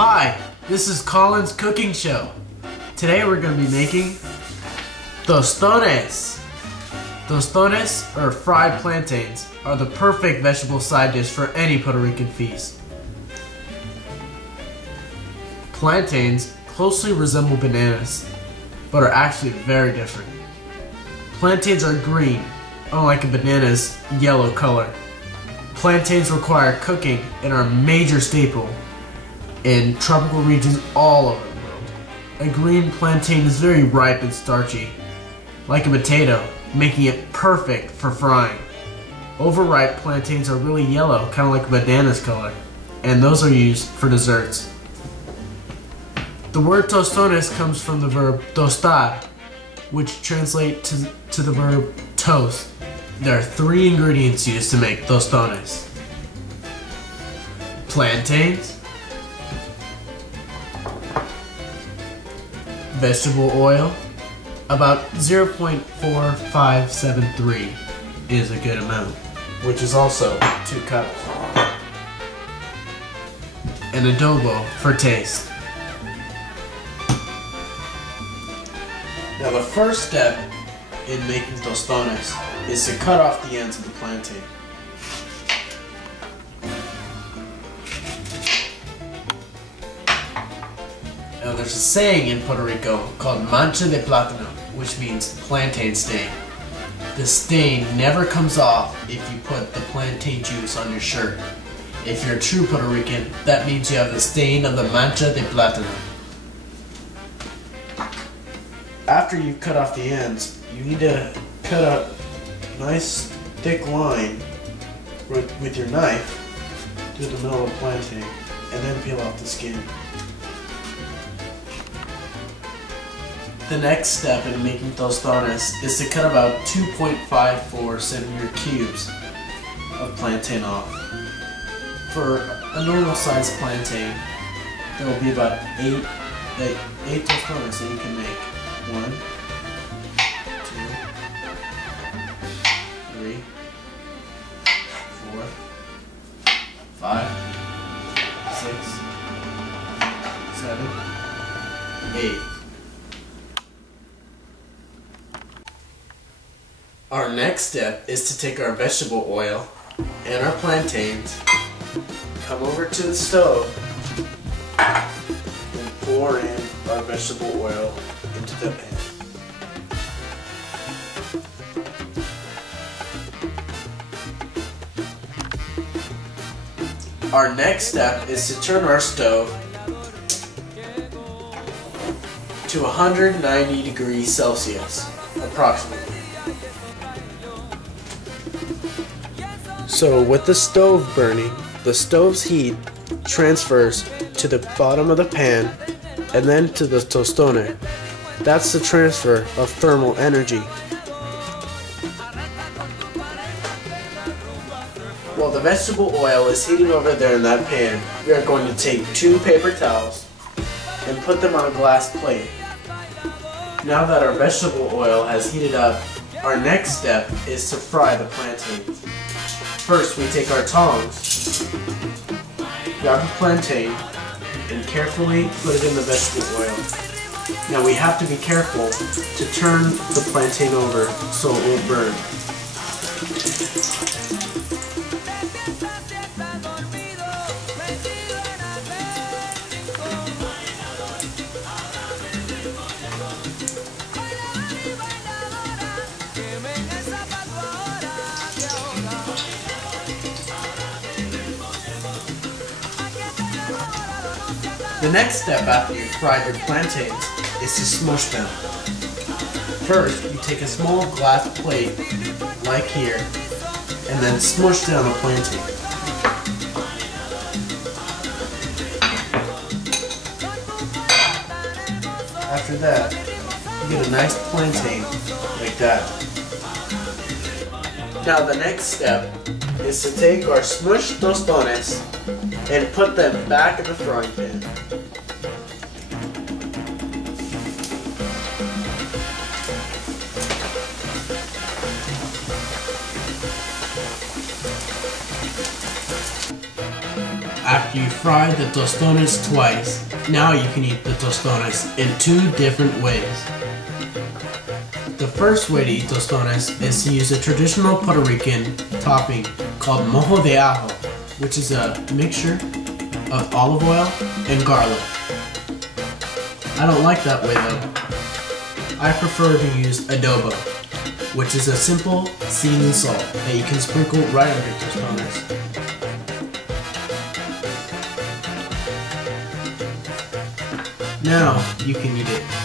Hi, this is Colin's cooking show. Today we're going to be making tostones. Tostones, or fried plantains, are the perfect vegetable side dish for any Puerto Rican feast. Plantains closely resemble bananas, but are actually very different. Plantains are green, unlike a banana's yellow color. Plantains require cooking and are a major staple in tropical regions all over the world. A green plantain is very ripe and starchy, like a potato, making it perfect for frying. Overripe plantains are really yellow, kind of like a banana's color, and those are used for desserts. The word tostones comes from the verb tostar, which translates to the verb toast. There are 3 ingredients used to make tostones: plantains, vegetable oil, about 0.4573 is a good amount, which is also 2 cups, and adobo for taste. Now the first step in making tostones is to cut off the ends of the plantain. Now there's a saying in Puerto Rico called mancha de plátano, which means plantain stain. The stain never comes off if you put the plantain juice on your shirt. If you're a true Puerto Rican, that means you have the stain of the mancha de plátano. After you've cut off the ends, you need to cut a nice thick line with your knife through the middle of the plantain and then peel off the skin. The next step in making tostones is to cut about 2.54 centimeter cubes of plantain off. For a normal sized plantain, there will be about 8 tostones that you can make. 1, 2, 3, 4, 5, 6, 7, 8. Our next step is to take our vegetable oil and our plantains, come over to the stove, and pour in our vegetable oil into the pan. Our next step is to turn our stove to 190 degrees Celsius, approximately. So with the stove burning, the stove's heat transfers to the bottom of the pan and then to the tostone. That's the transfer of thermal energy. While the vegetable oil is heating over there in that pan, we are going to take 2 paper towels and put them on a glass plate. Now that our vegetable oil has heated up, our next step is to fry the plantains. First, we take our tongs, grab the plantain, and carefully put it in the vegetable oil. Now we have to be careful to turn the plantain over so it won't burn. The next step after you've fried your plantains is to smush them. First, you take a small glass plate, like here, and then smush down a plantain. After that, you get a nice plantain, like that. Now the next step is to take our smushed tostones and put them back in the frying pan. after you fry the tostones twice, now you can eat the tostones in 2 different ways. The first way to eat tostones is to use a traditional Puerto Rican topping called mojo de ajo, which is a mixture of olive oil and garlic. I don't like that way though. I prefer to use adobo, which is a simple seasoned salt that you can sprinkle right on your tostones. Now you can eat it.